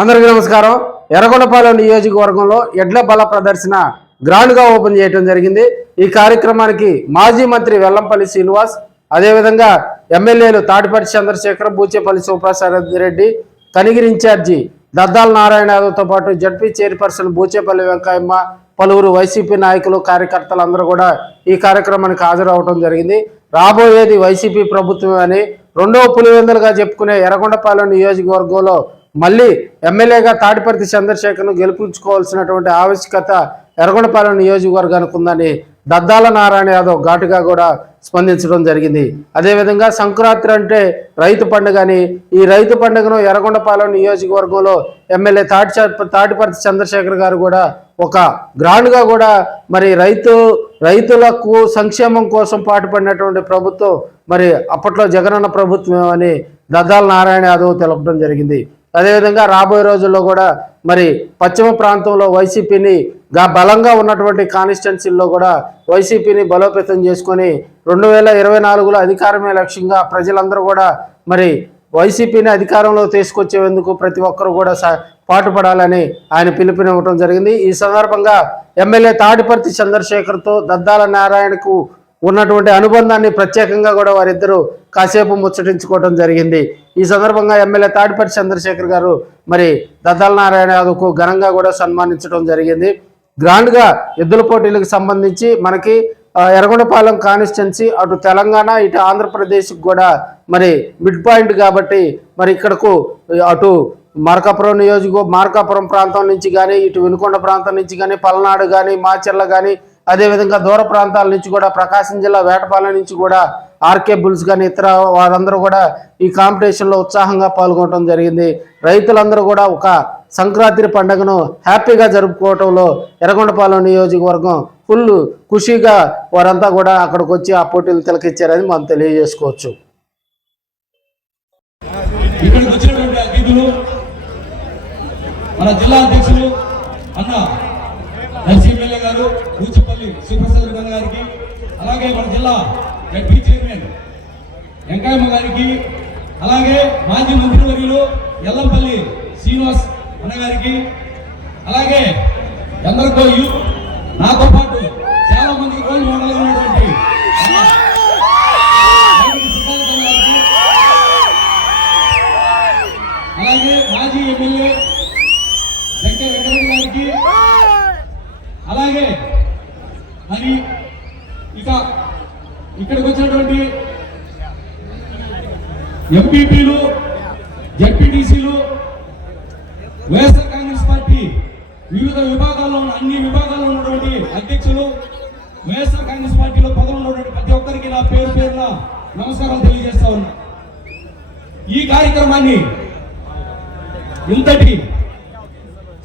అందరికీ నమస్కారం. ఎర్రగొండపాలెం నియోజకవర్గంలో ఎడ్ల బల ప్రదర్శన గ్రాండ్గా ఓపెన్ చేయడం జరిగింది. ఈ కార్యక్రమానికి మాజీ మంత్రి వెల్లంపల్లి శ్రీనివాస్, అదేవిధంగా ఎమ్మెల్యేలు తాటిపర్తి చంద్రశేఖర్, బూచేపల్లి శివప్రసాద్ రెడ్డి, కనిగిరి ఇన్ఛార్జి దద్దాల నారాయణ యాదవ్తో పాటు జడ్పీ చైర్పర్సన్ బూచేపల్లి వెంకయ్యమ్మ, పలువురు వైసీపీ నాయకులు, కార్యకర్తలు అందరూ కూడా ఈ కార్యక్రమానికి హాజరవడం జరిగింది. రాబోయేది వైసీపీ ప్రభుత్వం అని రెండవ పులివెందులుగా చెప్పుకునే ఎర్రగొండపాలెం నియోజకవర్గంలో మళ్ళీ ఎమ్మెల్యేగా తాటిపర్తి చంద్రశేఖర్ను గెలిపించుకోవాల్సినటువంటి ఆవశ్యకత ఎర్రగొండపాలెం నియోజకవర్గానికి ఉందని దద్దాల నారాయణ యాదవ్ ఘాటుగా కూడా స్పందించడం జరిగింది. అదేవిధంగా సంక్రాంతి అంటే రైతు పండుగ అని, ఈ రైతు పండుగను ఎర్రగొండపాలెం నియోజకవర్గంలో ఎమ్మెల్యే తాటిపర్తి చంద్రశేఖర్ గారు కూడా ఒక గ్రాండ్గా కూడా మరి రైతులకు సంక్షేమం కోసం పాటుపడినటువంటి ప్రభుత్వం మరి అప్పట్లో జగనన్న ప్రభుత్వం అని దద్దాల నారాయణ యాదవ్ తెలపడం జరిగింది. అదేవిధంగా రాబోయే రోజుల్లో కూడా మరి పశ్చిమ ప్రాంతంలో వైసీపీని బలంగా ఉన్నటువంటి కాన్స్టిట్యున్సీల్లో కూడా వైసీపీని బలోపేతం చేసుకొని 2024లో అధికారమే లక్ష్యంగా ప్రజలందరూ కూడా మరి వైసీపీని అధికారంలో తీసుకొచ్చేందుకు ప్రతి ఒక్కరు కూడా పాటుపడాలని ఆయన పిలుపునివ్వడం జరిగింది. ఈ సందర్భంగా ఎమ్మెల్యే తాటిపర్తి చంద్రశేఖర్తో దద్దాల నారాయణకు ఉన్నటువంటి అనుబంధాన్ని ప్రత్యేకంగా కూడా వారిద్దరూ కాసేపు ముచ్చటించుకోవడం జరిగింది. ఈ సందర్భంగా ఎమ్మెల్యే తాటిపర్తి చంద్రశేఖర్ గారు మరి దద్దాల నారాయణ యాదవ్కు ఘనంగా కూడా సన్మానించడం జరిగింది. గ్రాండ్గా ఎద్దుల పోటీలకు సంబంధించి మనకి ఎర్రగొండపాలెం కాన్స్టిట్యున్సీ అటు తెలంగాణ ఇటు ఆంధ్రప్రదేశ్కి కూడా మరి మిడ్ పాయింట్ కాబట్టి మరి ఇక్కడకు అటు మార్కాపురం ప్రాంతం నుంచి కానీ, ఇటు వినుకొండ ప్రాంతం నుంచి కానీ, పల్నాడు కానీ, మాచర్ల కానీ, అదేవిధంగా దూర ప్రాంతాల నుంచి కూడా ప్రకాశం జిల్లా వేటపాలెం నుంచి కూడా ఆర్కే బుల్స్ కానీ ఇతర వారందరూ కూడా ఈ కాంపిటీషన్లో ఉత్సాహంగా పాల్గొనడం జరిగింది. రైతులందరూ కూడా ఒక సంక్రాంతి పండుగను హ్యాపీగా జరుపుకోవటంలో ఎర్రగొండపాలెం నియోజకవర్గం ఫుల్ ఖుషీగా వారంతా కూడా అక్కడికి వచ్చి ఆ పోటీలు తిలకిచ్చారని మనం తెలియజేసుకోవచ్చు. ఇక్కడికి వచ్చినటువంటి అతిథులు మన జిల్లా అధ్యక్షులు అన్న ఎమ్మెల్యే గారు బూచేపల్లి శివప్రసాద్ గారికి, అలాగే మన జిల్లా జడ్పీ చైర్మన్ వెంకయ్యమ్మ గారికి, అలాగే మాజీ మంత్రివర్యులు వెల్లంపల్లి శ్రీనివాస్ అన్న గారికి, అలాగే ఎందరికో నాతో పాటు చాలా మంది రోల్ మోడల్ ఉన్నటువంటి అలాగే మాజీ ఎమ్మెల్యే వెంకయ్య గారికి, అలాగే మరి ఇక ఇక్కడికి వచ్చినటువంటి ఎంపీపీలు, జడ్పీటీసీలు, వైఎస్ఆర్ కాంగ్రెస్ పార్టీ వివిధ విభాగాల్లో అన్ని విభాగాల్లో ఉన్నటువంటి అధ్యక్షులు, వైఎస్ఆర్ కాంగ్రెస్ పార్టీలో పదవులు ఉన్నటువంటి ప్రతి ఒక్కరికి నా పేరున నమస్కారాలు తెలియజేస్తా ఉన్నా. ఈ కార్యక్రమాన్ని ఇంతటి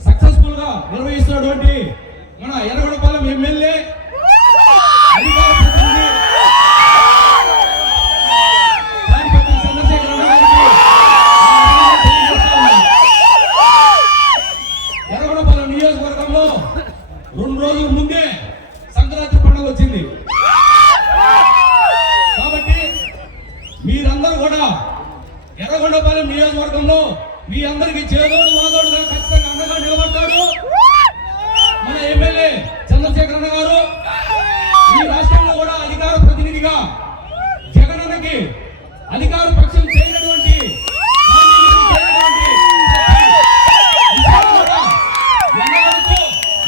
సక్సెస్ఫుల్ గా నిర్వహిస్తున్నటువంటి మన ఎర్రగొండపాలెం ఎమ్మెల్యే అధికార ప్రతినిధి తాటిపర్తి చంద్రశేఖర్ గారికి ఎర్రగొండపాలెం నియోజకవర్గంలో 2 రోజుల ముందే సంక్రాంతి పండుగ వచ్చింది కాబట్టి మీరందరూ కూడా ఎర్రగొండపాలెం నియోజకవర్గంలో మీ అందరికి చేదోడు వాదోడుగా ఖచ్చితంగా అండగా నిలబడతాడు మన ఎమ్మెల్యే చంద్రశేఖర్ అన్న గారు. ఈ రాష్ట్రంలో కూడా అధికార ప్రతినిధిగా జగనన్నకి అధికార పక్షం చేయనటువంటి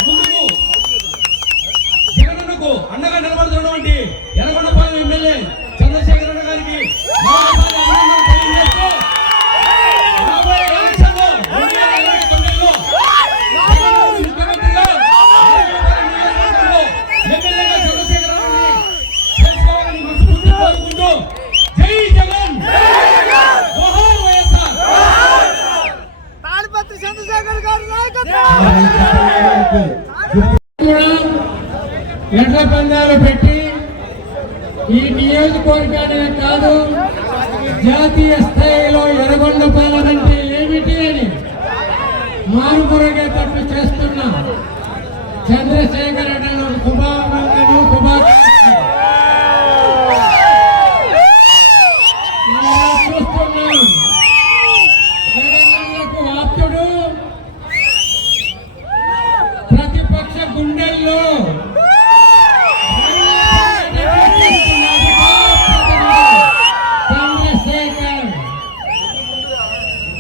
ముందుకు జగనన్నకు అండగా నిలబడుతున్నటువంటి ఎర్రగొండపాలెం ఎమ్మెల్యే చంద్రశేఖర్ అన్న గారికి ఎడ్ల పందాలు పెట్టి ఈ నియోజకవర్గానే కాదు జాతీయ స్థాయిలో ఎర్రగొండపాలెం అంటే ఏమిటి అని మారుమరుగేటట్లు చేస్తున్న చంద్రశేఖర్ అన్నను చూస్తున్నాం. జగనన్నకు ఆప్తుడు,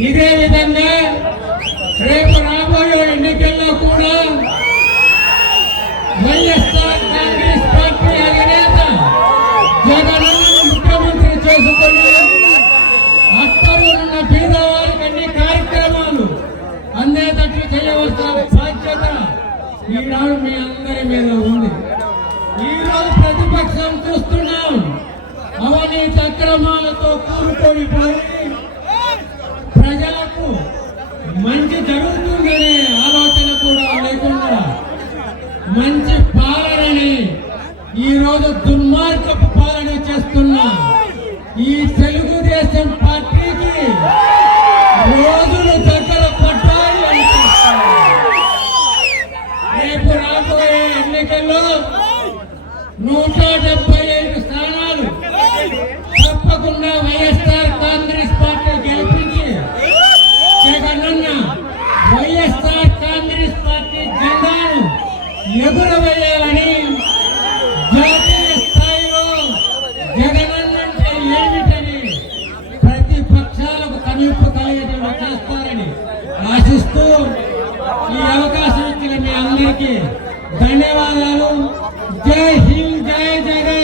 ఇదే విధంగా రేపు రాబోయే ఎన్నికల్లో కూడా వైఎస్ఆర్ కాంగ్రెస్ పార్టీ అధినేత జగనన్న ముఖ్యమంత్రి చేసుకుని అక్కడు ఉన్న పేదవారికి అన్ని కార్యక్రమాలు అందేటట్లు చేయవలసిన బాధ్యత ఈనాడు మీ అందరి మీద ఉంది. ఈరోజు ప్రతిపక్షం చూస్తున్నాం అవినీతి అక్రమాలతో కూరుకొని పోయి ప్రజలకు మంచి జరుగుతుందనే ఆలోచన కూడా లేకుండా మంచి పాలనని ఈరోజు దుర్మార్గపు పాలన చేస్తున్న ఈ తెలుగుదేశం పార్టీకి రోజులు దగ్గర పడ్డాయి అనిపిస్తుంది. రేపు రాబోయే ఎన్నికల్లో 175 స్థానాలు తప్పకుండా వైఎస్ఆర్ కాంగ్రెస్ పార్టీ గెలిపించి జగనన్న వైఎస్ఆర్ కాంగ్రెస్ పార్టీ జెండాను ఎగురవేయాలని జాతీయ స్థాయిలో జగనన్నంటే ఏమిటని ప్రతిపక్షాలకు కనువిప్పు కలిగేటట్లు చేస్తారని ఆశిస్తూ ఈ అవకాశం ఇచ్చిన మీ అందరికీ ధన్యవాదాలు. జై హింద్, జై జగన్.